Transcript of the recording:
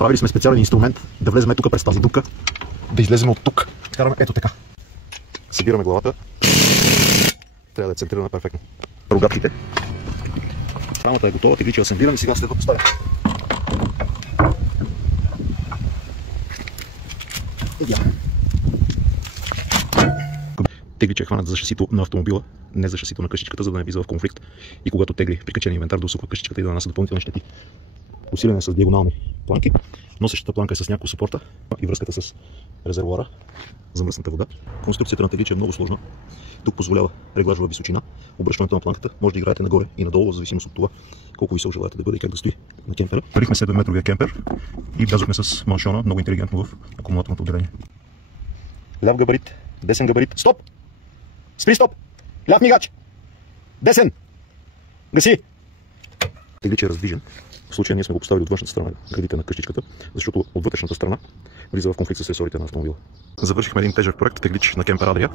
Направили сме специален инструмент да влезем тук през тази дупка, да излезем от тук. Караме ето така. Събираме главата. Трябва да е центрирана перфектно. Рогатките. Рамата е готова, теглича асемблиран и сега следва поставя. Теглича е хванат за шасито на автомобила, не за шасито на къщичката, за да не влиза в конфликт и когато тегли прикачен инвентар да усуква къщичката и да нанася допълнителни щети. Усилен е с диагонални планки, носещата планка е с няколко супорта и връзката с резервуара за мръсната вода. Конструкцията на теглича е много сложна. Тук позволява реглажова височина. Обръщането на планката може да играете нагоре и надолу, в зависимост от това колко висок желаете да бъде и как да стои на кемпера. Парихме 7-метровия кемпер и влязохме с маншона много интелигентно в акумулаторното отделение. Ляв габарит, десен габарит, стоп! Спри, стоп! Ляв мигач! Десен! Гаси! Теглич е раздвижен. В случая ние сме го поставили от външната страна, градите на къщичката, защото от вътрешната страна влиза в конфликт с ресорите на автомобила. Завършихме един тежък проект, теглич на кемпер Адрия.